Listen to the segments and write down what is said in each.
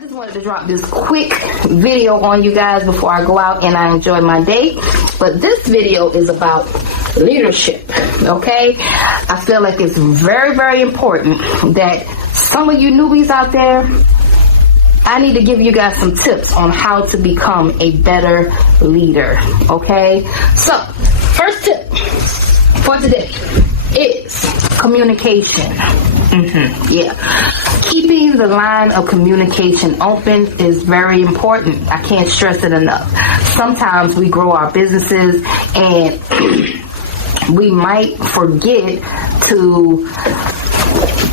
just wanted to drop this quick video on you guys before I go out and I enjoy my day. But this video is about leadership, okay? I feel like it's very, very important that some of you newbies out there, I need to give you guys some tips on how to become a better leader, okay? So, first tip for today is communication. Yeah. Keeping the line of communication open is very important. I can't stress it enough. Sometimes we grow our businesses and we might forget to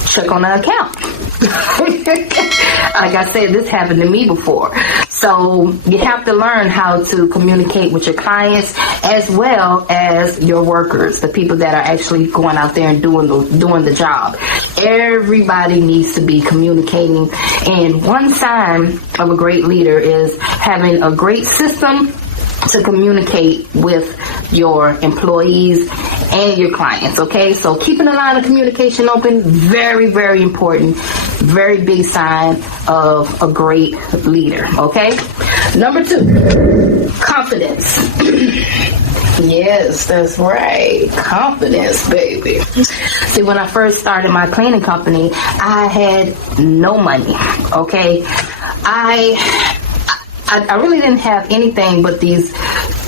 check on the account. Like I said, this happened to me before. So you have to learn how to communicate with your clients as well as your workers, the people that are actually going out there and doing the job. Everybody needs to be communicating, and one sign of a great leader is having a great system to communicate with your employees and your clients, okay? So keeping the line of communication open, very, very important, very big sign of a great leader, okay? Number 2, confidence. Yes, that's right. Confidence, baby. See, when I first started my cleaning company, I had no money, okay? I really didn't have anything but these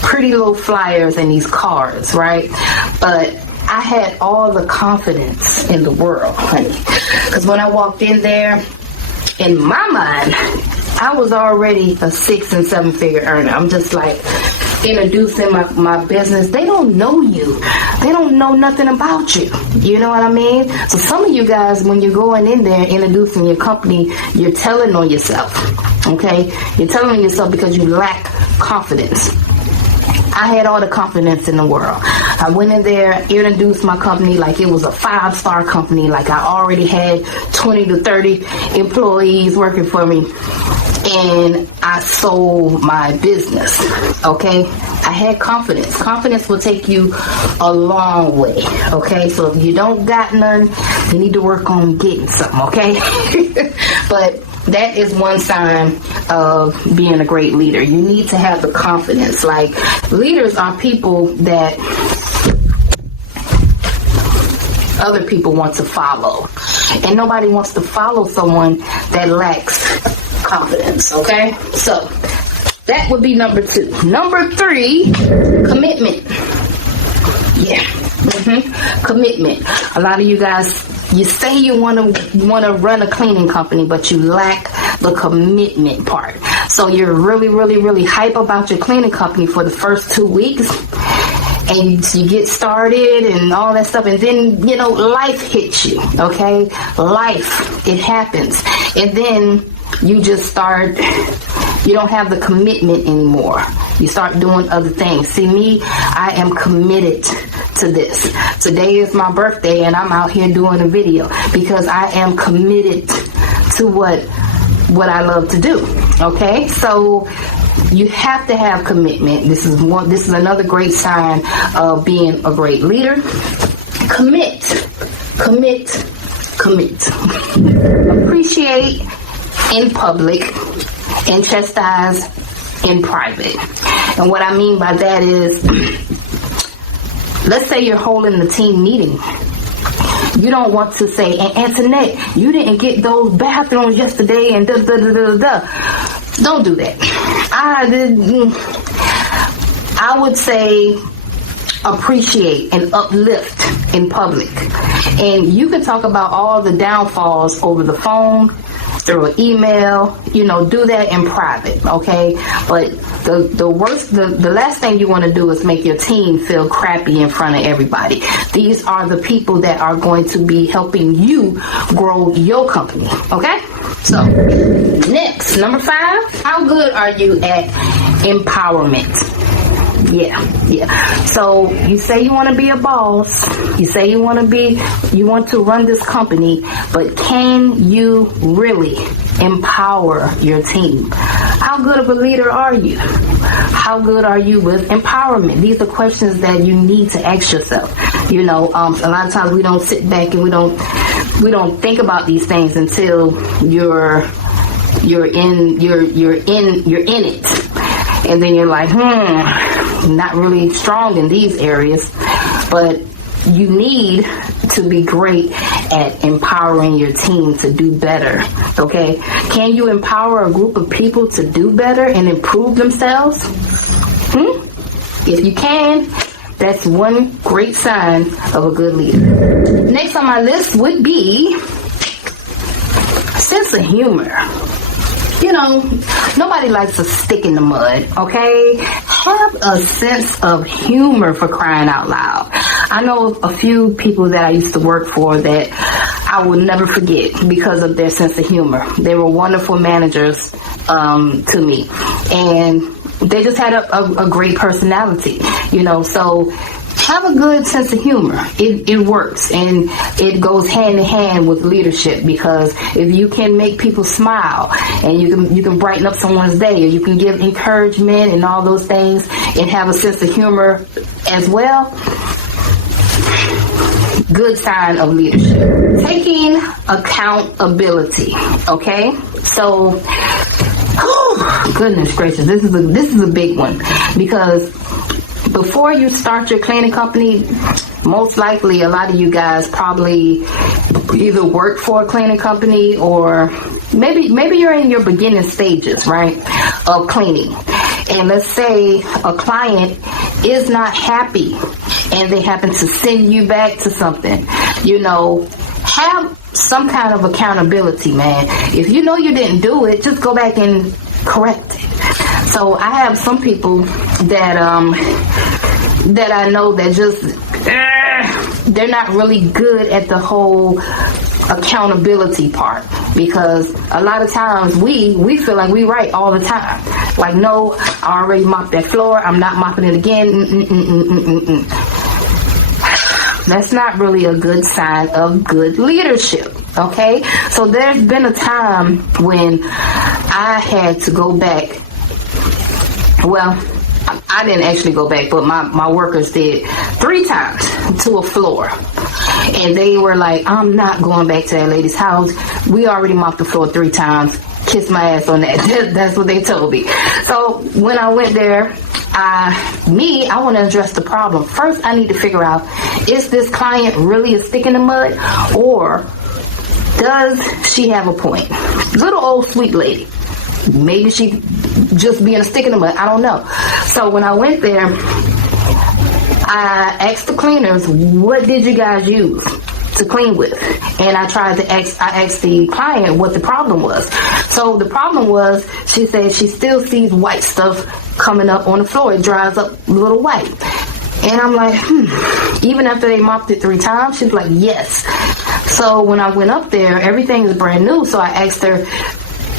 pretty little flyers and these cards, right? But I had all the confidence in the world, honey. Because when I walked in there, in my mind, I was already a 6- and 7-figure earner. I'm just like introducing my business. They don't know you. They don't know nothing about you. You know what I mean? So some of you guys, when you're going in there introducing your company, you're telling on yourself. Okay? You're telling on yourself because you lack confidence. I had all the confidence in the world. I went in there, introduced my company like it was a 5-star company, like I already had 20 to 30 employees working for me, and I sold my business, okay? I had confidence. Confidence will take you a long way, okay? So if you don't got none, you need to work on getting some, okay? But that is one sign of being a great leader. You need to have the confidence. Like, leaders are people that other people want to follow. And nobody wants to follow someone that lacks confidence, okay? So, that would be number 2. Number 3, commitment. Yeah. Commitment. A lot of you guys, you say you want to run a cleaning company, but you lack the commitment part. So you're really, really, really hype about your cleaning company for the first 2 weeks, and you get started and all that stuff, and then, you know, life hits you, okay? Life, it happens. And then you just start, you don't have the commitment anymore. You start doing other things. See, me, I am committed to this. Today is my birthday and I'm out here doing a video because I am committed to what I love to do. Okay? So you have to have commitment. This is another great sign of being a great leader. Commit. Appreciate in public and chastise in private. And what I mean by that is, let's say you're holding the team meeting. You don't want to say, Antoinette, you didn't get those bathrooms yesterday and da-da-da-da-da. Don't do that. I would say appreciate and uplift in public. And you can talk about all the downfalls over the phone, through an email, you know, do that in private, okay? But the last thing you want to do is make your team feel crappy in front of everybody. These are the people that are going to be helping you grow your company, okay? So, next, number 5, how good are you at empowerment? Yeah. So you say you want to be a boss. You say you want to run this company, but can you really empower your team? How good of a leader are you? How good are you with empowerment? These are questions that you need to ask yourself. You know, a lot of times we don't sit back and we don't think about these things until you're you're in it, and then you're like, not really strong in these areas, but you need to be great at empowering your team to do better. Okay, can you empower a group of people to do better and improve themselves? If you can, that's one great sign of a good leader. Next on my list would be sense of humor. You know, nobody likes a stick in the mud, okay? Have a sense of humor, for crying out loud. I know a few people that I used to work for that I will never forget because of their sense of humor. They were wonderful managers to me, and they just had a great personality, you know, so have a good sense of humor. It works, and it goes hand in hand with leadership, because if you can make people smile and you can brighten up someone's day, or you can give encouragement and all those things and have a sense of humor as well, good sign of leadership. Taking accountability, okay? So, goodness gracious, this is a big one, because before you start your cleaning company, most likely a lot of you guys probably either work for a cleaning company, or maybe you're in your beginning stages, right, of cleaning. And let's say a client is not happy and they happen to send you back to something, you know, have some kind of accountability, man. If you know you didn't do it, just go back and correct it. So I have some people that I know that just they're not really good at the whole accountability part, because a lot of times we feel like we right all the time. Like, no, I already mopped that floor, I'm not mopping it again. That's not really a good sign of good leadership. Okay, so there's been a time when I had to go back. Well, I didn't actually go back, but my workers did 3 times to a floor. And they were like, I'm not going back to that lady's house. We already mopped the floor 3 times. Kiss my ass on that. That's what they told me. So when I went there, I want to address the problem. First, I need to figure out, is this client really a stick in the mud, or does she have a point? Little old sweet lady. Maybe she just being a stick in the mud. I don't know. So when I went there, I asked the cleaners, what did you guys use to clean with? And I asked the client what the problem was. So the problem was, she said she still sees white stuff coming up on the floor. It dries up a little white. And I'm like, even after they mopped it 3 times? She's like, yes. So when I went up there, everything is brand new. So I asked her,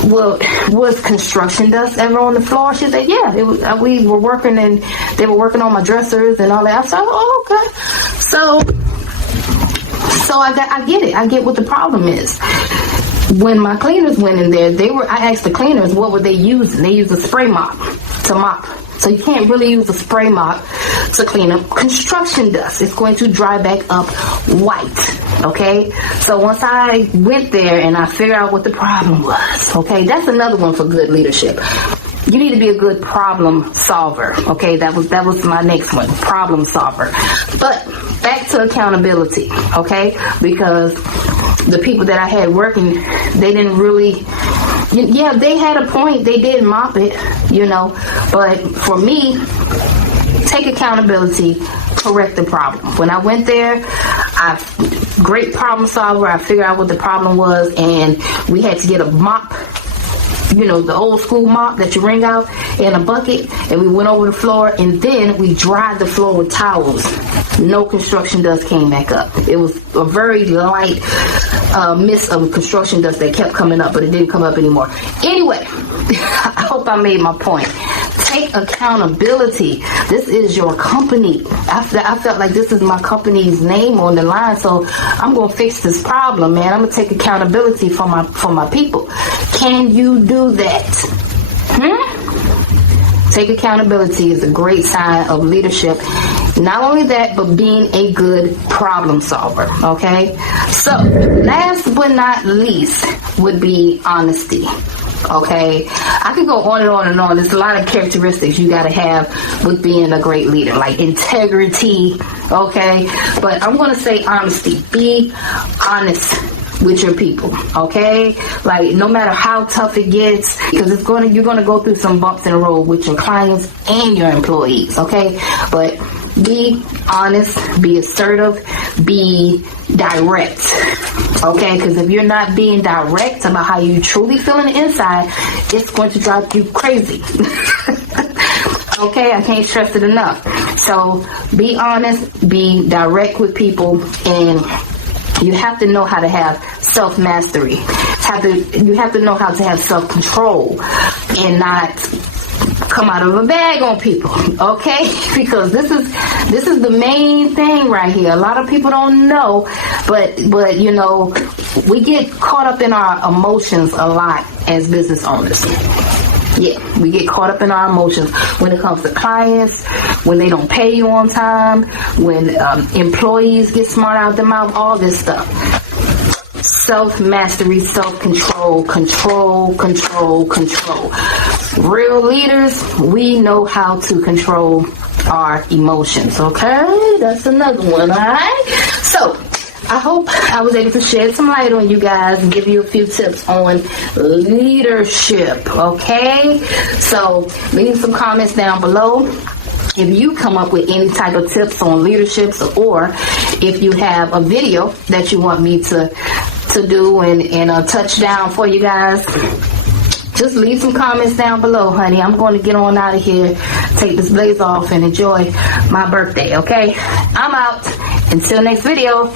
well, was construction dust ever on the floor? She said, yeah, we were working, and they were working on my dressers and all that. I said, oh, okay. So I get it. I get what the problem is. When my cleaners went in there, I asked the cleaners, what were they using? They used a spray mop to mop. So you can't really use a spray mop to clean up construction dust. It's going to dry back up white, okay? So once I went there and I figured out what the problem was, okay? That's another one for good leadership. You need to be a good problem solver, okay? That was my next one, problem solver. But back to accountability, okay? Because the people that I had working, they didn't really... Yeah, they had a point. They did mop it, you know. But for me, take accountability, correct the problem. When I went there, great problem solver. I figured out what the problem was, and we had to get a mop, you know, the old school mop that you wring out in a bucket, and we went over the floor, and then we dried the floor with towels. No construction dust came back up. It was a very light mist of construction dust that kept coming up, but it didn't come up anymore. Anyway, I hope I made my point. Take accountability. This is your company. I felt like this is my company's name on the line, so I'm gonna fix this problem, man. I'm gonna take accountability for my people. Can you do that? Take accountability is a great sign of leadership. Not only that, but being a good problem solver, okay? So, last but not least would be honesty. Okay, I could go on and on and on. There's a lot of characteristics you got to have with being a great leader, like integrity. Okay, but I'm going to say honesty. Be honest with your people. Okay, like no matter how tough it gets, because you're gonna go through some bumps in the road with your clients and your employees. Okay, but be honest, be assertive, be direct. Okay, because if you're not being direct about how you truly feel on the inside, it's going to drive you crazy. Okay, I can't stress it enough. So be honest, be direct with people, and you have to know how to have self-mastery. You have to know how to have self-control and not come out of a bag on people, okay? Because this is the main thing right here. A lot of people don't know, but you know, we get caught up in our emotions a lot as business owners. Yeah, we get caught up in our emotions when it comes to clients, when they don't pay you on time, when employees get smart out their mouth, all this stuff. Self-mastery, self-control, control. Real leaders, we know how to control our emotions, okay? That's another one, all right? So, I hope I was able to shed some light on you guys and give you a few tips on leadership, okay? So, leave some comments down below. If you come up with any type of tips on leaderships, or if you have a video that you want me to do and touch down for you guys, just leave some comments down below, honey. I'm going to get on out of here, take this blaze off, and enjoy my birthday, okay? I'm out. Until next video.